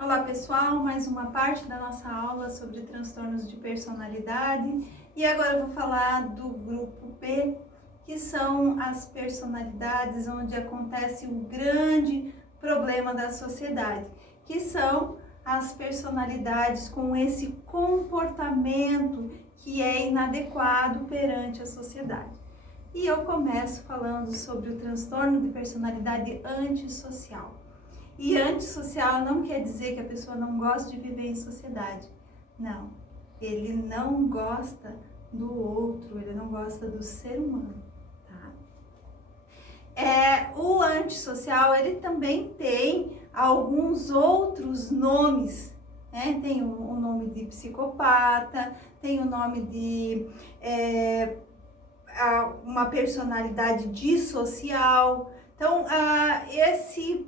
Olá pessoal, mais uma parte da nossa aula sobre transtornos de personalidade e agora eu vou falar do grupo B, que são as personalidades onde acontece o grande problema da sociedade, que são as personalidades com esse comportamento que é inadequado perante a sociedade. E eu começo falando sobre o transtorno de personalidade antissocial. E antissocial não quer dizer que a pessoa não gosta de viver em sociedade. Não, ele não gosta do outro, ele não gosta do ser humano, tá? O antissocial, ele também tem alguns outros nomes, né? Tem o nome de psicopata, tem o nome de uma personalidade dissocial. Então,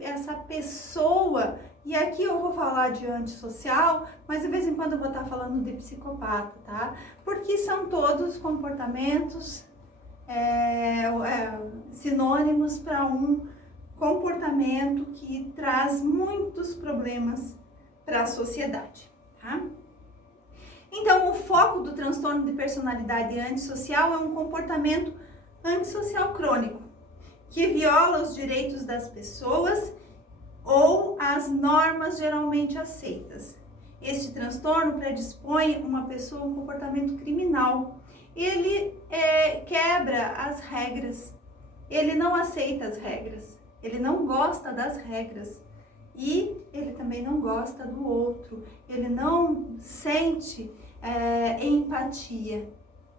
essa pessoa, e aqui eu vou falar de antissocial, mas de vez em quando eu vou estar falando de psicopata, tá? Porque são todos comportamentos sinônimos para um comportamento que traz muitos problemas para a sociedade, tá? Então, o foco do transtorno de personalidade antissocial é um comportamento antissocial crônico, que viola os direitos das pessoas ou as normas geralmente aceitas. Este transtorno predispõe uma pessoa a um comportamento criminal. Ele quebra as regras, ele não aceita as regras, ele não gosta das regras e ele também não gosta do outro, ele não sente empatia,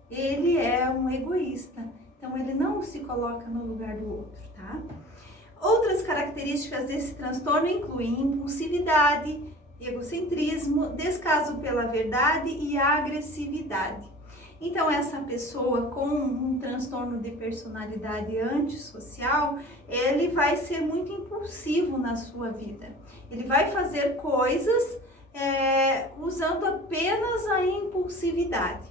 ele é um egoísta. Então, ele não se coloca no lugar do outro, tá? Outras características desse transtorno incluem impulsividade, egocentrismo, descaso pela verdade e agressividade. Então, essa pessoa com um transtorno de personalidade antissocial, ele vai ser muito impulsivo na sua vida. Ele vai fazer coisas usando apenas a impulsividade.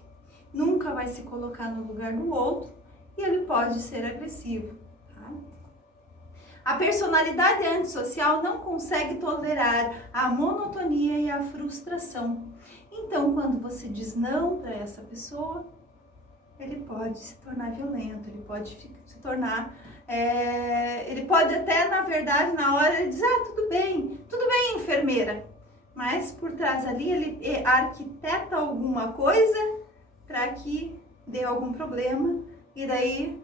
Nunca vai se colocar no lugar do outro. E ele pode ser agressivo, tá? A personalidade antissocial não consegue tolerar a monotonia e a frustração. Então, quando você diz não para essa pessoa, ele pode se tornar violento, ele pode se tornar... ele pode até, na verdade, na hora, ele diz, tudo bem, enfermeira. Mas, por trás ali, ele arquiteta alguma coisa para que dê algum problema. E daí,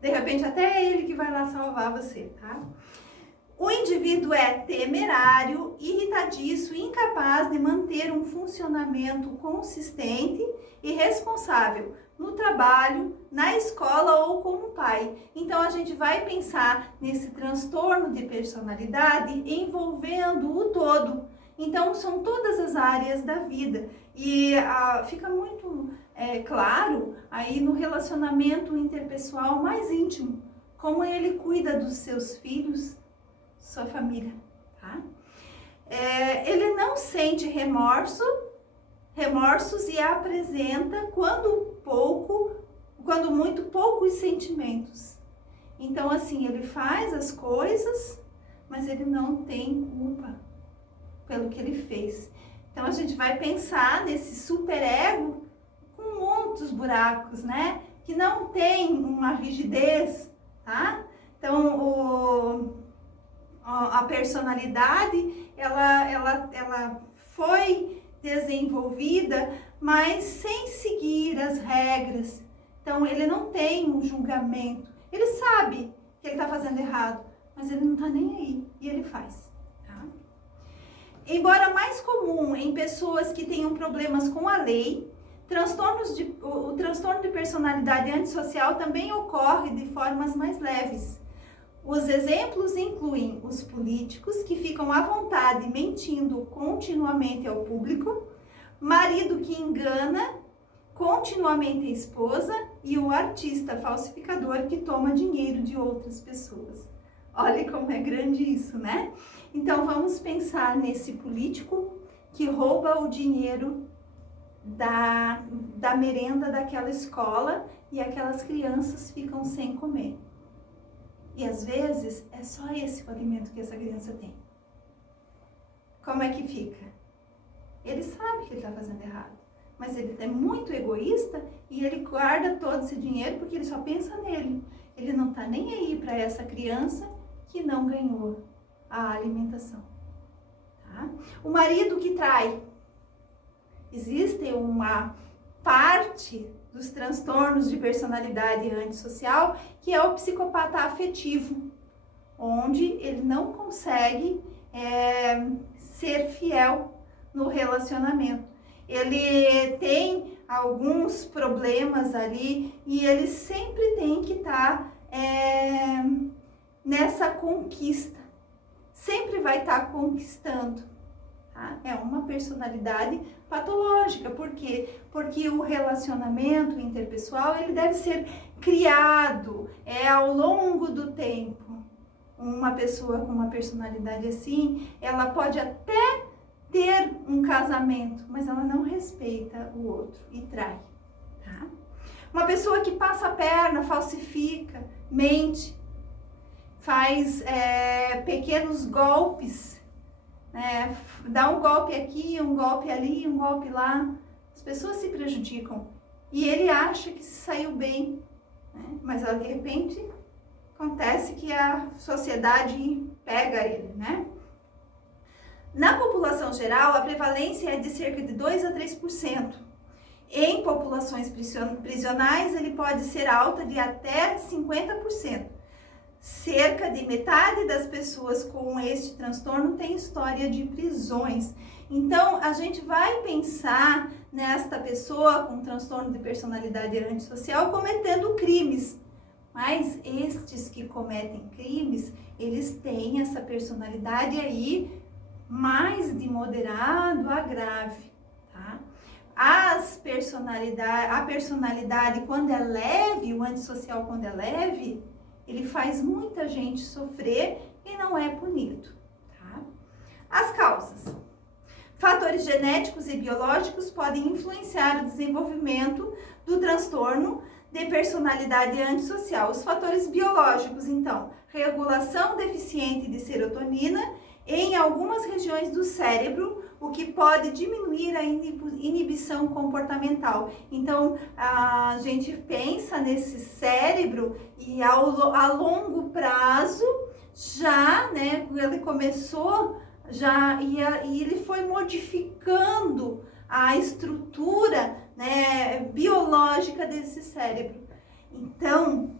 de repente, até é ele que vai lá salvar você, tá? O indivíduo é temerário, irritadiço, incapaz de manter um funcionamento consistente e responsável no trabalho, na escola ou como pai. Então, a gente vai pensar nesse transtorno de personalidade envolvendo o todo. Então, são todas as áreas da vida. E fica muito claro aí no relacionamento interpessoal mais íntimo, como ele cuida dos seus filhos, sua família, tá? Ele não sente remorsos e apresenta, quando muito, poucos sentimentos. Então, assim, ele faz as coisas, mas ele não tem culpa pelo que ele fez. Então, a gente vai pensar nesse superego com muitos buracos, né? Que não tem uma rigidez, tá? Então, a personalidade, ela foi desenvolvida, mas sem seguir as regras. Então, ele não tem um julgamento. Ele sabe que ele está fazendo errado, mas ele não está nem aí e ele faz. Embora mais comum em pessoas que tenham problemas com a lei, o transtorno de personalidade antissocial também ocorre de formas mais leves. Os exemplos incluem os políticos que ficam à vontade mentindo continuamente ao público, marido que engana continuamente a esposa e o artista falsificador que toma dinheiro de outras pessoas. Olha como é grande isso, né? Então, vamos pensar nesse político que rouba o dinheiro da merenda daquela escola e aquelas crianças ficam sem comer. E às vezes é só esse o alimento que essa criança tem. como é que fica? Ele sabe que ele está fazendo errado, mas ele é muito egoísta e ele guarda todo esse dinheiro porque ele só pensa nele. Ele não está nem aí para essa criança que não ganhou a alimentação. Tá? O marido que trai. Existe uma parte dos transtornos de personalidade antissocial que é o psicopata afetivo, onde ele não consegue ser fiel no relacionamento. Ele tem alguns problemas ali e ele sempre tem que estar nessa conquista. Sempre vai estar conquistando. Tá? É uma personalidade patológica. Por quê? Porque o relacionamento interpessoal ele deve ser criado ao longo do tempo. Uma pessoa com uma personalidade assim, ela pode até ter um casamento, mas ela não respeita o outro e trai. Tá? Uma pessoa que passa a perna, falsifica, mente, faz pequenos golpes, né? Dá um golpe aqui, um golpe ali, um golpe lá. As pessoas se prejudicam e ele acha que se saiu bem, né? Mas de repente acontece que a sociedade pega ele, né? Na população geral, a prevalência é de cerca de 2 a 3%. Em populações prisionais, ele pode ser alta de até 50%. Cerca de metade das pessoas com este transtorno tem história de prisões. Então, a gente vai pensar nesta pessoa com transtorno de personalidade antissocial cometendo crimes. Mas estes que cometem crimes, eles têm essa personalidade aí mais de moderado a grave, tá? A personalidade, quando é leve, o antissocial quando é leve, ele faz muita gente sofrer e não é punido, tá? As causas. Fatores genéticos e biológicos podem influenciar o desenvolvimento do transtorno de personalidade antissocial. Os fatores biológicos, então, regulação deficiente de serotonina em algumas regiões do cérebro, o que pode diminuir a inibição comportamental. Então, a gente pensa nesse cérebro e a longo prazo, já, né, ele começou, e ele foi modificando a estrutura, né, biológica desse cérebro. Então,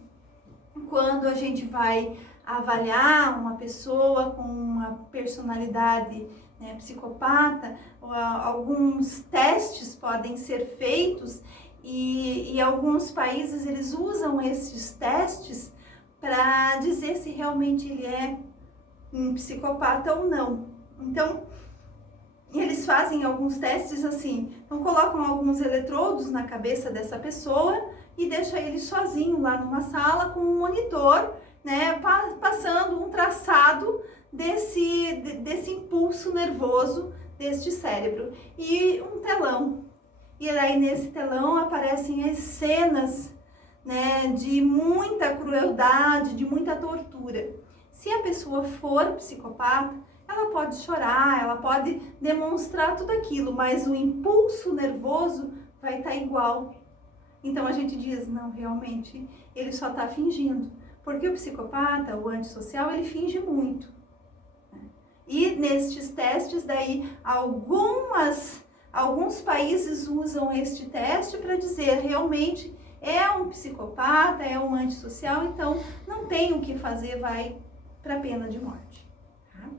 quando a gente vai avaliar uma pessoa com uma personalidade, né, psicopata, alguns testes podem ser feitos e alguns países eles usam esses testes para dizer se realmente ele é um psicopata ou não. Então, eles fazem alguns testes assim, então colocam alguns eletrodos na cabeça dessa pessoa e deixa ele sozinho lá numa sala com um monitor, né, passando um traçado desse impulso nervoso deste cérebro e um telão. E aí nesse telão aparecem as cenas, né, de muita crueldade, de muita tortura. Se a pessoa for psicopata, ela pode chorar, ela pode demonstrar tudo aquilo, mas o impulso nervoso vai estar igual. Então a gente diz, não, realmente ele só está fingindo. Porque o psicopata, o antissocial, ele finge muito. E nestes testes, daí, alguns países usam este teste para dizer realmente é um psicopata, é um antissocial, então não tem o que fazer, vai para a pena de morte. Tá?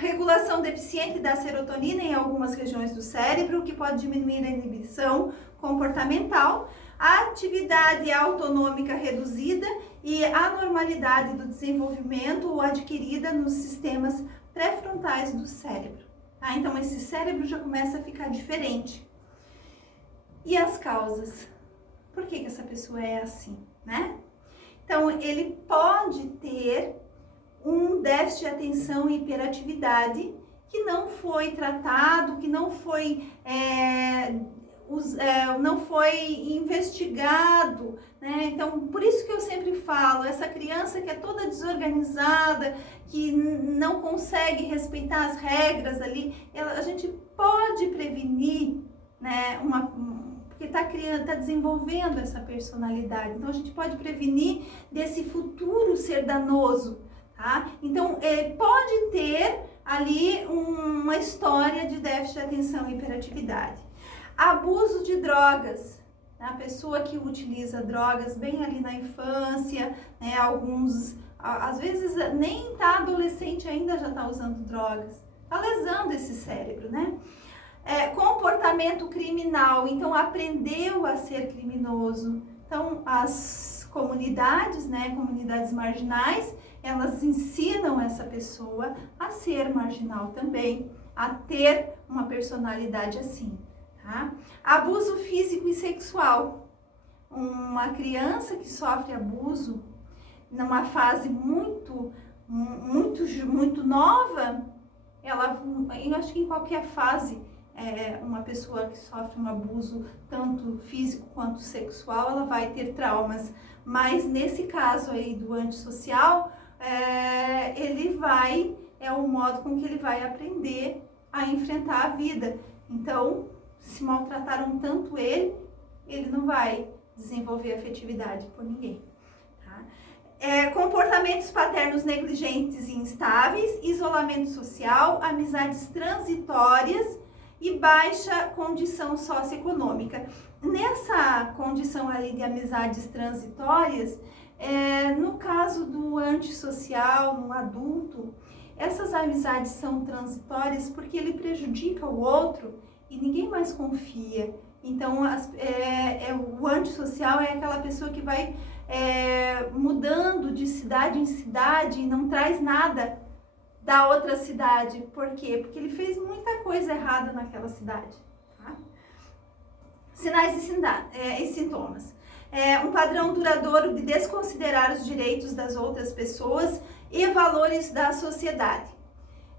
Regulação deficiente da serotonina em algumas regiões do cérebro, o que pode diminuir a inibição comportamental, a atividade autonômica reduzida e a anormalidade do desenvolvimento adquirida nos sistemas pré-frontais do cérebro. Tá? Então, esse cérebro já começa a ficar diferente. E as causas? Por que essa pessoa é assim, né? Então, ele pode ter um déficit de atenção e hiperatividade que não foi tratado, que não foi não foi investigado, né? Então, por isso que eu sempre falo, essa criança que é toda desorganizada, que não consegue respeitar as regras ali, a gente pode prevenir, né? Porque tá desenvolvendo essa personalidade. Então, a gente pode prevenir desse futuro ser danoso, tá? Então, pode ter ali uma história de déficit de atenção e hiperatividade. Abuso de drogas, né? A pessoa que utiliza drogas bem ali na infância, né? Alguns, às vezes, nem tá adolescente ainda, já tá usando drogas, tá lesando esse cérebro, né? Comportamento criminal, então aprendeu a ser criminoso. Então, as comunidades, né? Comunidades marginais, elas ensinam essa pessoa a ser marginal também, a ter uma personalidade assim. Tá? Abuso físico e sexual. Uma criança que sofre abuso numa fase muito nova, eu acho que em qualquer fase, uma pessoa que sofre um abuso tanto físico quanto sexual, ela vai ter traumas. Mas nesse caso aí do antissocial, é o modo com que ele vai aprender a enfrentar a vida. Então, se maltrataram tanto ele não vai desenvolver afetividade por ninguém. Tá? Comportamentos paternos negligentes e instáveis, isolamento social, amizades transitórias e baixa condição socioeconômica. Nessa condição ali de amizades transitórias, no caso do antissocial, no adulto, essas amizades são transitórias porque ele prejudica o outro e ninguém mais confia. Então, o antissocial é aquela pessoa que vai mudando de cidade em cidade e não traz nada da outra cidade. Por quê? Porque ele fez muita coisa errada naquela cidade. Tá? Sinais e sintomas. Um padrão duradouro de desconsiderar os direitos das outras pessoas e valores da sociedade.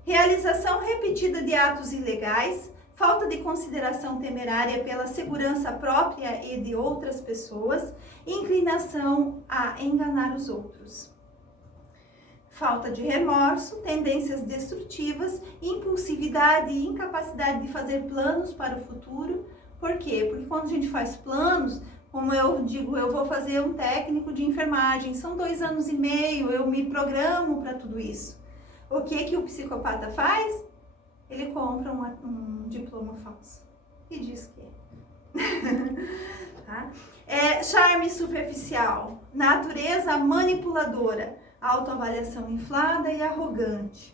Realização repetida de atos ilegais, falta de consideração temerária pela segurança própria e de outras pessoas, inclinação a enganar os outros. Falta de remorso, tendências destrutivas, impulsividade e incapacidade de fazer planos para o futuro. Por quê? Porque quando a gente faz planos, como eu digo, eu vou fazer um técnico de enfermagem, são 2 anos e meio, eu me programo para tudo isso. O que o psicopata faz? Ele compra um diploma falso e diz que tá? Charme superficial, natureza manipuladora, autoavaliação inflada e arrogante.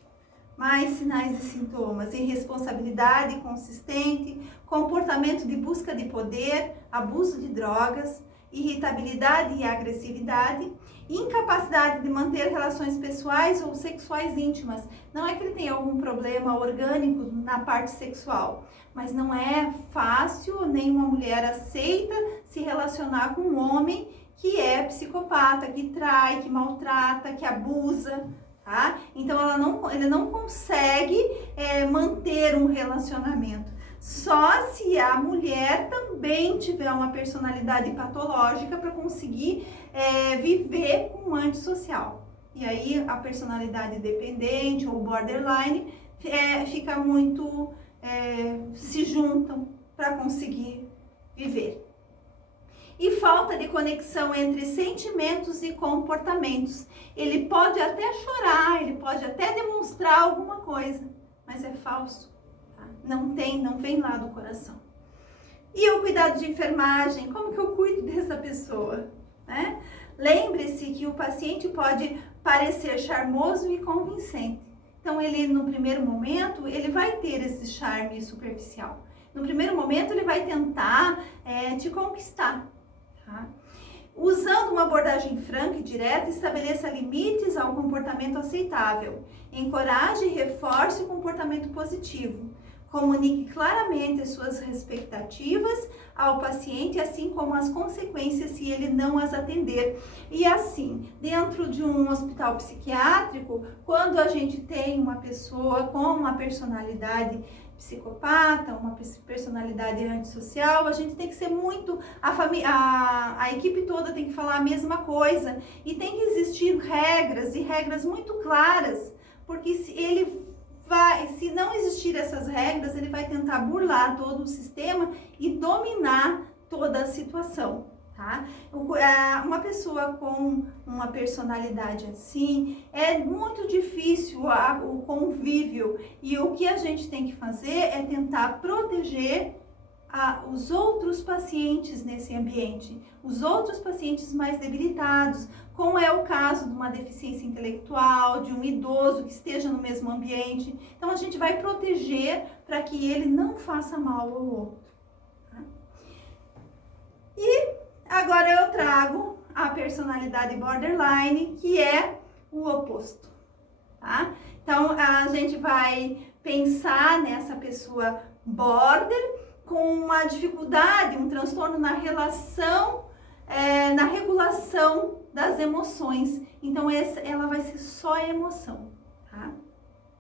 Mais sinais e sintomas: irresponsabilidade consistente, comportamento de busca de poder, abuso de drogas, irritabilidade e agressividade, incapacidade de manter relações pessoais ou sexuais íntimas. Não é que ele tem algum problema orgânico na parte sexual, mas não é fácil, nenhuma mulher aceita se relacionar com um homem que é psicopata, que trai, que maltrata, que abusa. Tá? Então ele não consegue manter um relacionamento. Só se a mulher também tiver uma personalidade patológica para conseguir viver com um antissocial. E aí a personalidade dependente ou borderline fica muito, se juntam para conseguir viver. E falta de conexão entre sentimentos e comportamentos. Ele pode até chorar, ele pode até demonstrar alguma coisa, mas é falso, tá? Não vem lá do coração. E o cuidado de enfermagem, como que eu cuido dessa pessoa, né? Lembre-se que o paciente pode parecer charmoso e convincente. Então ele, no primeiro momento, ele vai ter esse charme superficial. No primeiro momento ele vai tentar te conquistar. Tá? Usando uma abordagem franca e direta, estabeleça limites ao comportamento aceitável. Encoraje e reforce o comportamento positivo. Comunique claramente as suas expectativas ao paciente, assim como as consequências se ele não as atender. E assim, dentro de um hospital psiquiátrico, quando a gente tem uma pessoa com uma personalidade psicopata, uma personalidade antissocial, a gente tem que ser muito, a equipe toda tem que falar a mesma coisa e tem que existir regras e regras muito claras, porque se não existir essas regras, ele vai tentar burlar todo o sistema e dominar toda a situação, tá? Uma pessoa com uma personalidade assim, é muito difícil o convívio, e o que a gente tem que fazer é tentar proteger os outros pacientes nesse ambiente, os outros pacientes mais debilitados, como é o caso de uma deficiência intelectual, de um idoso que esteja no mesmo ambiente. Então, a gente vai proteger para que ele não faça mal ao outro. Tá? E agora eu trago a personalidade borderline, que é o oposto. Tá? Então, a gente vai pensar nessa pessoa border com uma dificuldade, um transtorno na relação, na regulação das emoções. Então, ela vai ser só emoção, tá?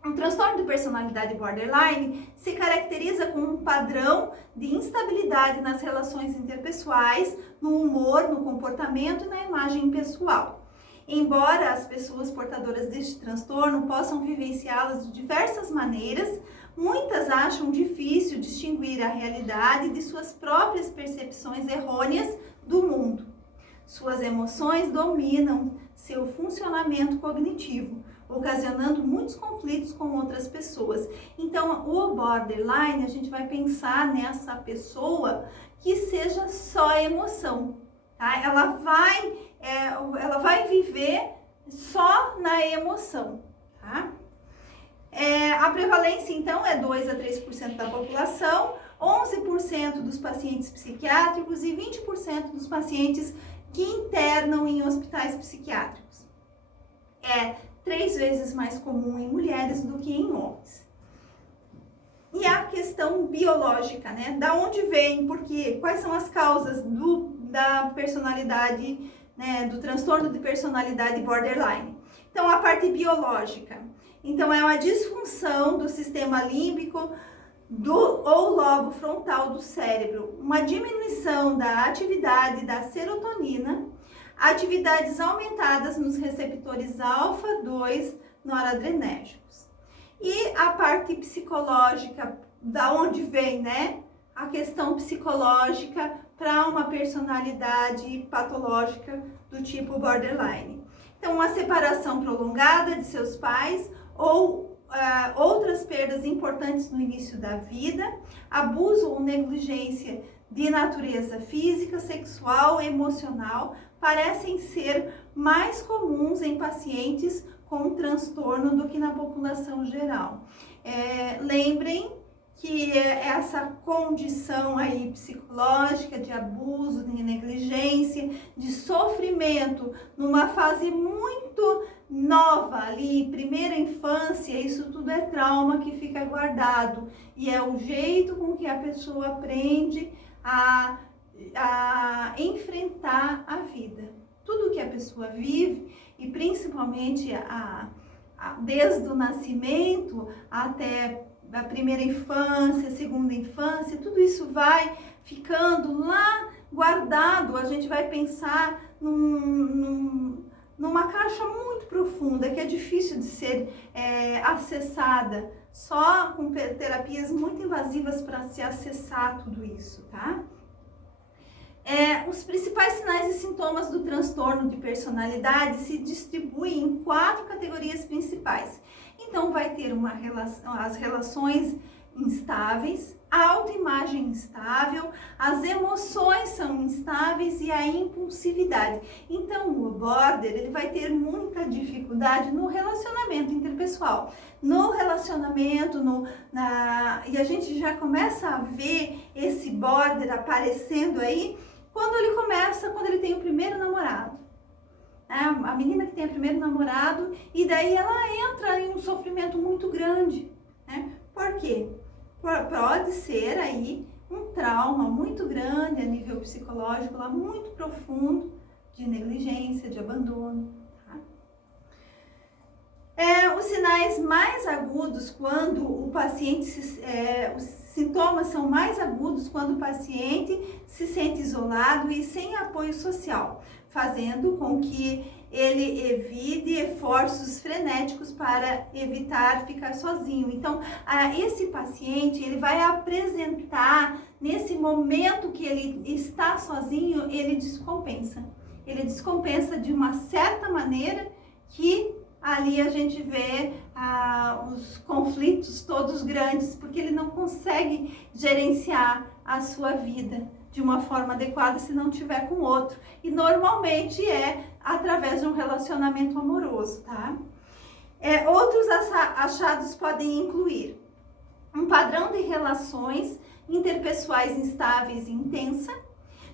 Um transtorno de personalidade borderline se caracteriza com um padrão de instabilidade nas relações interpessoais, no humor, no comportamento e na imagem pessoal. Embora as pessoas portadoras deste transtorno possam vivenciá-las de diversas maneiras, muitas acham difícil distinguir a realidade de suas próprias percepções errôneas do mundo. Suas emoções dominam seu funcionamento cognitivo, ocasionando muitos conflitos com outras pessoas. Então, o borderline, a gente vai pensar nessa pessoa que seja só emoção, tá? Ela vai viver só na emoção, tá? A prevalência, então, é 2 a 3% da população, 11% dos pacientes psiquiátricos e 20% dos pacientes que internam em hospitais psiquiátricos. É 3 vezes mais comum em mulheres do que em homens. E a questão biológica, né? Da onde vem, porque quais são as causas da personalidade, né, do transtorno de personalidade borderline? Então, a parte biológica. Então, é uma disfunção do sistema límbico ou lobo frontal do cérebro, uma diminuição da atividade da serotonina, atividades aumentadas nos receptores alfa-2 noradrenérgicos. E a parte psicológica, da onde vem, né? A questão psicológica para uma personalidade patológica do tipo borderline. Então, uma separação prolongada de seus pais ou outras perdas importantes no início da vida, abuso ou negligência de natureza física, sexual, emocional, parecem ser mais comuns em pacientes com transtorno do que na população geral. Lembrem que essa condição aí psicológica de abuso, de negligência, de sofrimento, numa fase muito nova ali, primeira infância, isso tudo é trauma que fica guardado e é o jeito com que a pessoa aprende a enfrentar a vida. Tudo que a pessoa vive e principalmente desde o nascimento até a primeira infância, segunda infância, tudo isso vai ficando lá guardado. A gente vai pensar numa caixa muito profunda, que é difícil de ser acessada, só com terapias muito invasivas para se acessar tudo isso, tá? Os principais sinais e sintomas do transtorno de personalidade se distribuem em 4 categorias principais. Então, vai ter as relações instáveis, a autoimagem instável, as emoções são instáveis e a impulsividade. Então, o border, ele vai ter muita dificuldade no relacionamento interpessoal. No relacionamento, e a gente já começa a ver esse border aparecendo aí quando ele tem o primeiro namorado. A menina que tem o primeiro namorado, e daí ela entra em um sofrimento muito grande, né? Por quê? pode ser aí um trauma muito grande a nível psicológico, lá muito profundo, de negligência, de abandono. Os sinais mais agudos quando o paciente, os sintomas são mais agudos quando o paciente se sente isolado e sem apoio social, fazendo com que ele evite esforços frenéticos para evitar ficar sozinho. Então, esse paciente, ele vai apresentar, nesse momento que ele está sozinho, ele descompensa. Ele descompensa de uma certa maneira que ali a gente vê os conflitos todos grandes, porque ele não consegue gerenciar a sua vida de uma forma adequada se não tiver com outro. E normalmente é através de um relacionamento amoroso, tá? Outros achados podem incluir um padrão de relações interpessoais instáveis e intensa,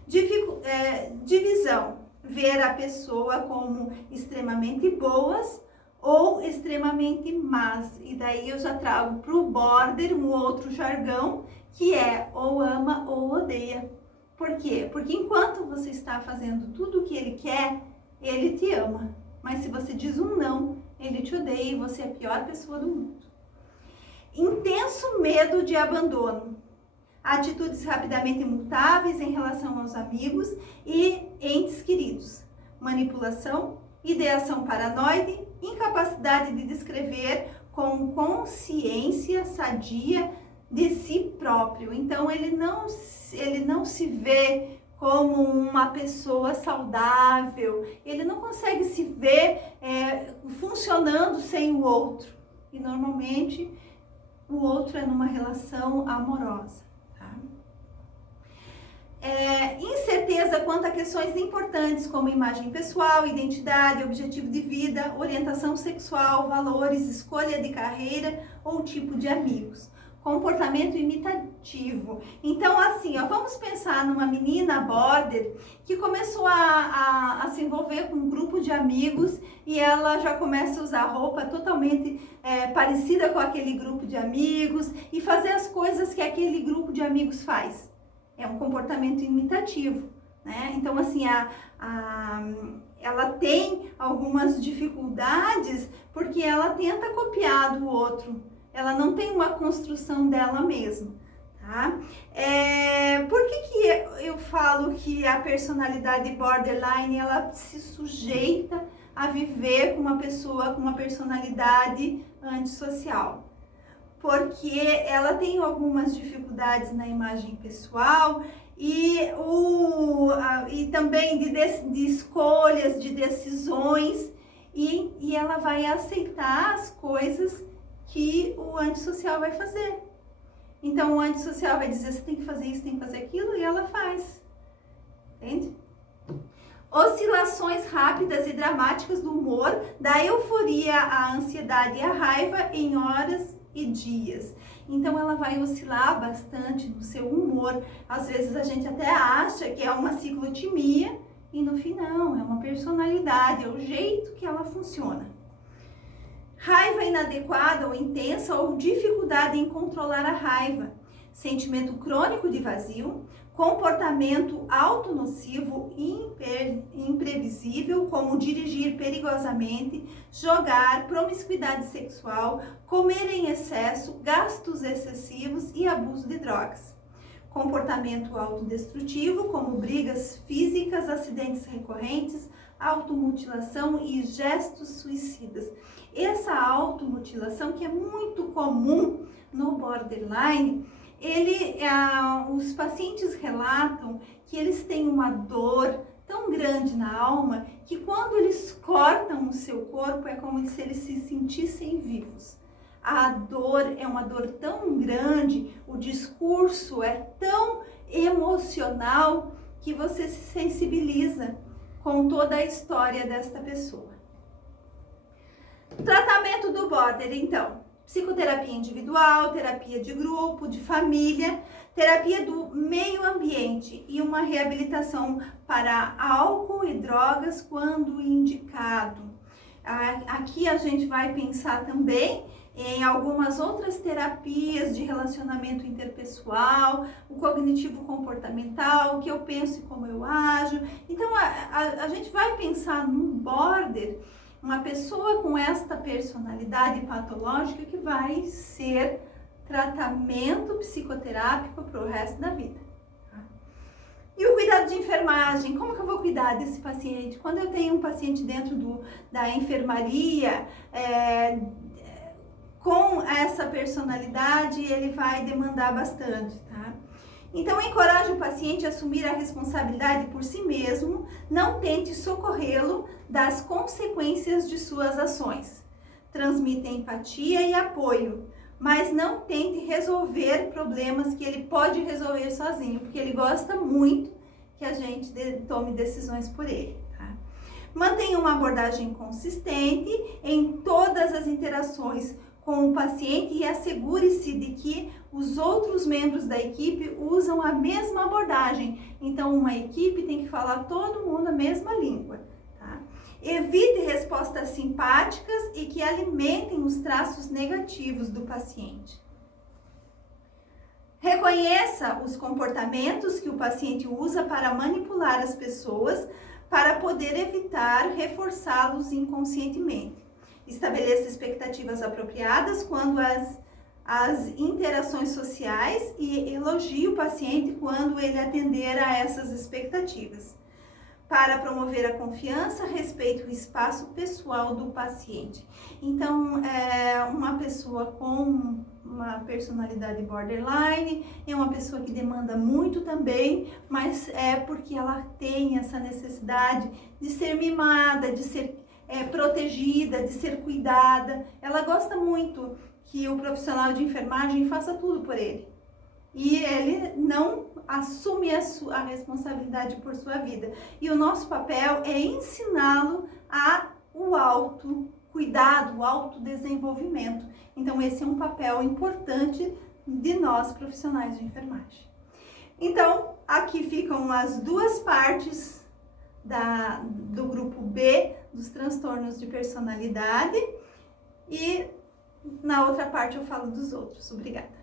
divisão, ver a pessoa como extremamente boas ou extremamente más. E daí eu já trago para o border um outro jargão, que é ou ama ou odeia. Por quê? Porque enquanto você está fazendo tudo o que ele quer, ele te ama. Mas se você diz um não, ele te odeia e você é a pior pessoa do mundo. Intenso medo de abandono. Atitudes rapidamente imutáveis em relação aos amigos e entes queridos. Manipulação, ideação paranoide, incapacidade de descrever com consciência sadia de si próprio. Então ele não se vê como uma pessoa saudável, ele não consegue se ver funcionando sem o outro. E normalmente o outro é numa relação amorosa. Incerteza quanto a questões importantes como imagem pessoal, identidade, objetivo de vida, orientação sexual, valores, escolha de carreira ou tipo de amigos. Comportamento imitativo. Então, assim, vamos pensar numa menina border que começou a se envolver com um grupo de amigos e ela já começa a usar roupa totalmente parecida com aquele grupo de amigos e fazer as coisas que aquele grupo de amigos faz. É um comportamento imitativo, né? Então, assim, ela tem algumas dificuldades porque ela tenta copiar do outro. Ela não tem uma construção dela mesma, tá? Por que eu falo que a personalidade borderline, ela se sujeita a viver com uma pessoa com uma personalidade antissocial? Porque ela tem algumas dificuldades na imagem pessoal e também de escolhas, de decisões, e ela vai aceitar as coisas que o antissocial vai fazer. Então o antissocial vai dizer, você tem que fazer isso, tem que fazer aquilo, e ela faz. Entende? Oscilações rápidas e dramáticas do humor, da euforia à ansiedade e à raiva em horas e dias. Então ela vai oscilar bastante no seu humor. Às vezes a gente até acha que é uma ciclotimia e no fim não, é uma personalidade, é o jeito que ela funciona. Raiva inadequada ou intensa ou dificuldade em controlar a raiva. Sentimento crônico de vazio, comportamento autonocivo imprevisível, como dirigir perigosamente, jogar, promiscuidade sexual, comer em excesso, gastos excessivos e abuso de drogas. Comportamento autodestrutivo, como brigas físicas, acidentes recorrentes, automutilação e gestos suicidas. Essa automutilação, que é muito comum no borderline, os pacientes relatam que eles têm uma dor tão grande na alma que quando eles cortam o seu corpo é como se eles se sentissem vivos. A dor é uma dor tão grande, o discurso é tão emocional que você se sensibiliza com toda a história desta pessoa. Tratamento do border, então. Psicoterapia individual, terapia de grupo, de família, terapia do meio ambiente e uma reabilitação para álcool e drogas quando indicado. Aqui a gente vai pensar também em algumas outras terapias de relacionamento interpessoal, o cognitivo comportamental, o que eu penso e como eu ajo. Então, a gente vai pensar num border, uma pessoa com esta personalidade patológica que vai ser tratamento psicoterápico para o resto da vida. E o cuidado de enfermagem, como que eu vou cuidar desse paciente? Quando eu tenho um paciente dentro da enfermaria, com essa personalidade, ele vai demandar bastante, tá? Então, encoraje o paciente a assumir a responsabilidade por si mesmo, não tente socorrê-lo das consequências de suas ações. Transmita empatia e apoio, mas não tente resolver problemas que ele pode resolver sozinho, porque ele gosta muito que a gente tome decisões por ele, tá? Mantenha uma abordagem consistente em todas as interações com o paciente e assegure-se de que os outros membros da equipe usam a mesma abordagem. Então, uma equipe tem que falar todo mundo a mesma língua, tá? Evite respostas simpáticas e que alimentem os traços negativos do paciente. Reconheça os comportamentos que o paciente usa para manipular as pessoas para poder evitar reforçá-los inconscientemente. Estabeleça expectativas apropriadas quando as interações sociais e elogie o paciente quando ele atender a essas expectativas. Para promover a confiança, respeite o espaço pessoal do paciente. Então, uma pessoa com uma personalidade borderline é uma pessoa que demanda muito também, mas é porque ela tem essa necessidade de ser mimada, de ser protegida, de ser cuidada. Ela gosta muito que o profissional de enfermagem faça tudo por ele. E ele não assume a responsabilidade por sua vida. E o nosso papel é ensiná-lo o autocuidado, o autodesenvolvimento. Então, esse é um papel importante de nós, profissionais de enfermagem. Então, aqui ficam as duas partes do grupo B, dos transtornos de personalidade. E na outra parte eu falo dos outros. Obrigada.